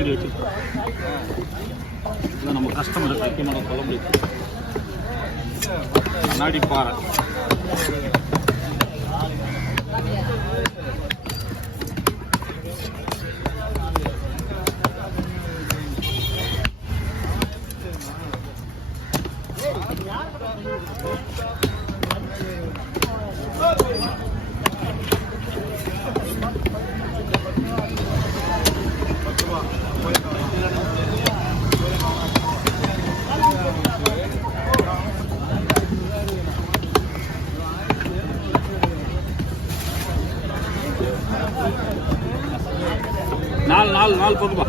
Video வச்சுருக்கோம். இதான் நம்ம கஸ்டமர் தைக்கமான குழம்பு கண்ணாடி பாறை. நாலு போதுப்பா.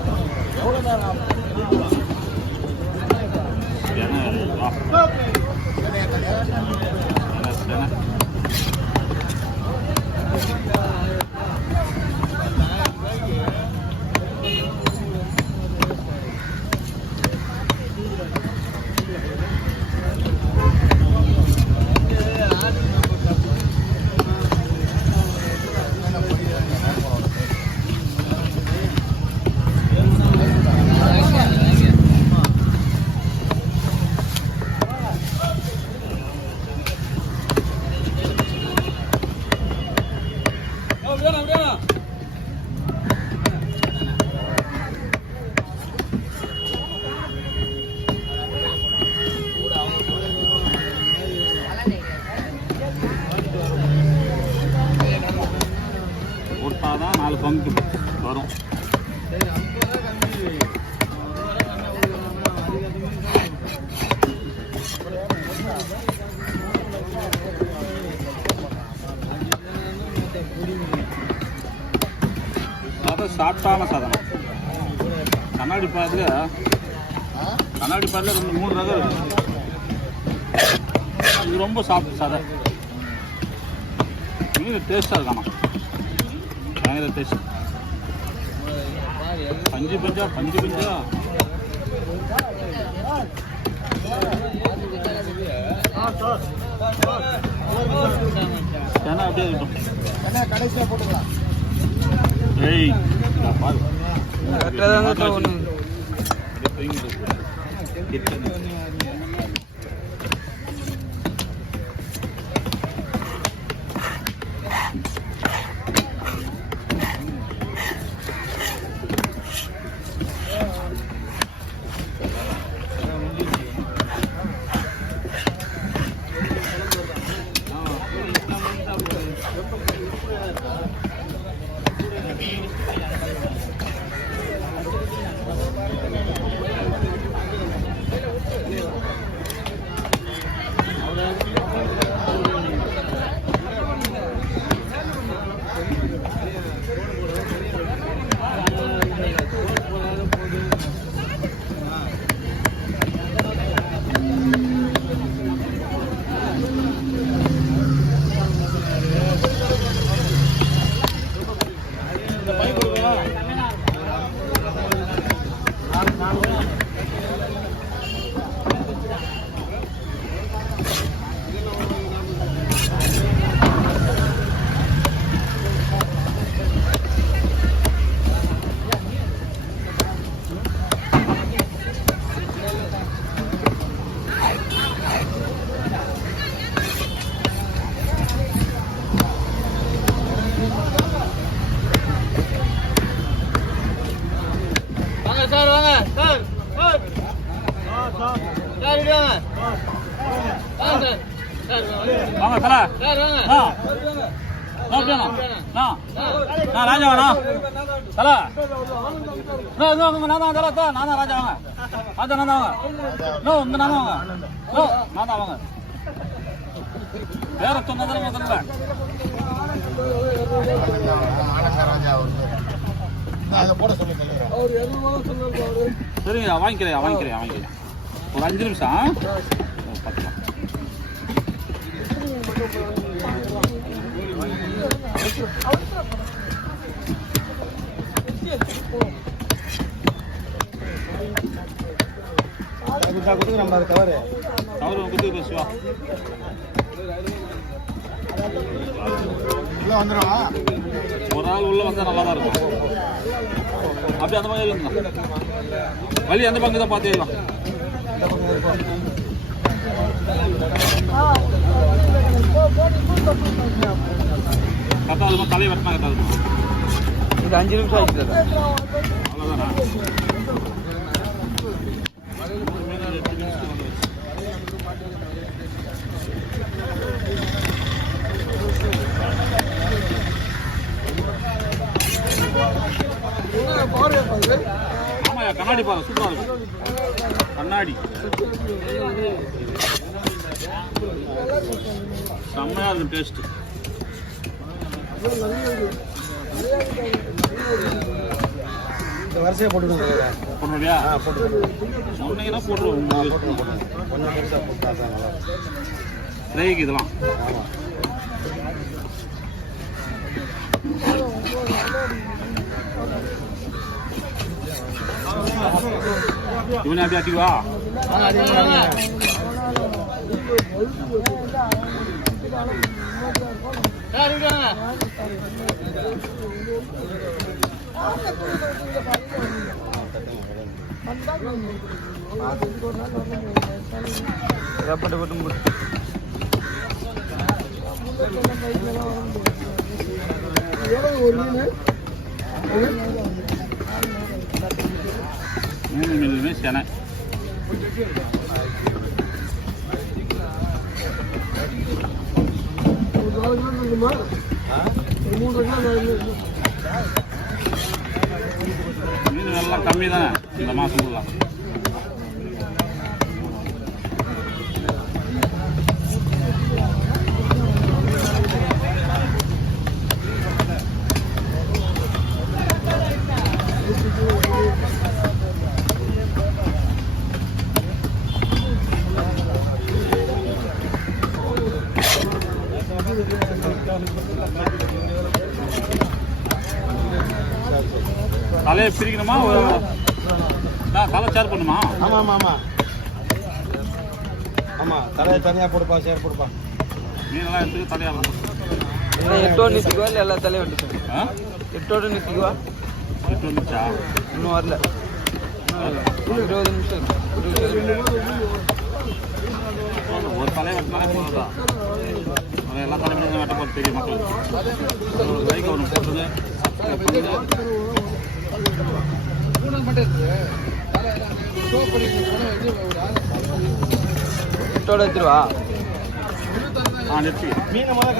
போட்டாதான் 4 பங்கு வரும். சாப்பிட்டான சாதனம். கண்ணாடி பாதில் 2-3 ரகம் இருக்கு. இது ரொம்ப சாப்பிட்டு சாதம். மீன் டேஸ்டாக இருக்கானா, பயங்கர டேஸ்ட். பஞ்சு பஞ்சா ஏன்னா அப்படியே இருக்கும். கடைசியாக போட்டுக்கலாம். ஏய் பாரு வாங்க தல நான் ராஜா வேணா தல நான் ராஜா வாங்க ராஜா நான் வாங்க நோ இந்த நான் வாங்க நோ நான் தான் வாங்க வேற சொன்னதில் முதல்ல சரிங்க வாங்கிக்கிறேன் ஒரு 5 நிமிஷம் பார்த்துக்கலாம். வந்துடும் ஒரு ஆள் உள்ள வந்தால் நல்லா தான் இருக்கும். அப்படியே அந்த மாதிரி இருந்தா வழி அந்த பங்கு தான் பார்த்து ஏறலாம். கத்தாதுமா தலையை வெட்டினா கத்தாதுமா. இது 5 நிமிஷம் ஆயிடுச்சு. அவ்வளோதானா? ஆமாயா, கண்ணாடி பாரு, சூப்பராக இருக்கும். கண்ணாடி செம்மையா இருக்கும் டேஸ்ட். வரிசையா போட்டுருங்க. போடுறியா? சொன்னீங்கன்னா போட்டுருவோம். கொஞ்சம் பெருசாக போட்டாங்க ஃப்ரைக்கு இதெல்லாம். இவனே அப்படியே ஆட்டிவா. மூணு மீனுமே செனை. மீன் எல்லாம் கம்மி தானே இந்த மாசம் ஃபுல்லாக. தலையை பிரிக்கணுமா? தலை சேர் பண்ணுமா? ஆமாம் ஆமாம் ஆமாம் ஆமாம். தலையை தனியாக போடுப்பா, சேர் போடுப்பா. மீனெல்லாம் எடுத்து தலையாக எட்டோடு நிற்கிக்குவா இல்லை எல்லா தலையும் வந்துச்சு? எட்டோடு நிற்கிக்குவா? 8 வந்துச்சா? இன்னும் வரல. 20 நிமிஷம். ஒரு தலையை வெட்டினாலே போதுதான். எல்லா தலைமையும் வெட்ட போகிறது தெரியும் மக்களுக்கு. லைக் ஒன்று போட்டுருங்க, சப்ஸ்கிரைப் பண்ணுங்க. எட்டோட வச்சிருவா. நிறுத்தி மீனை முதல்ல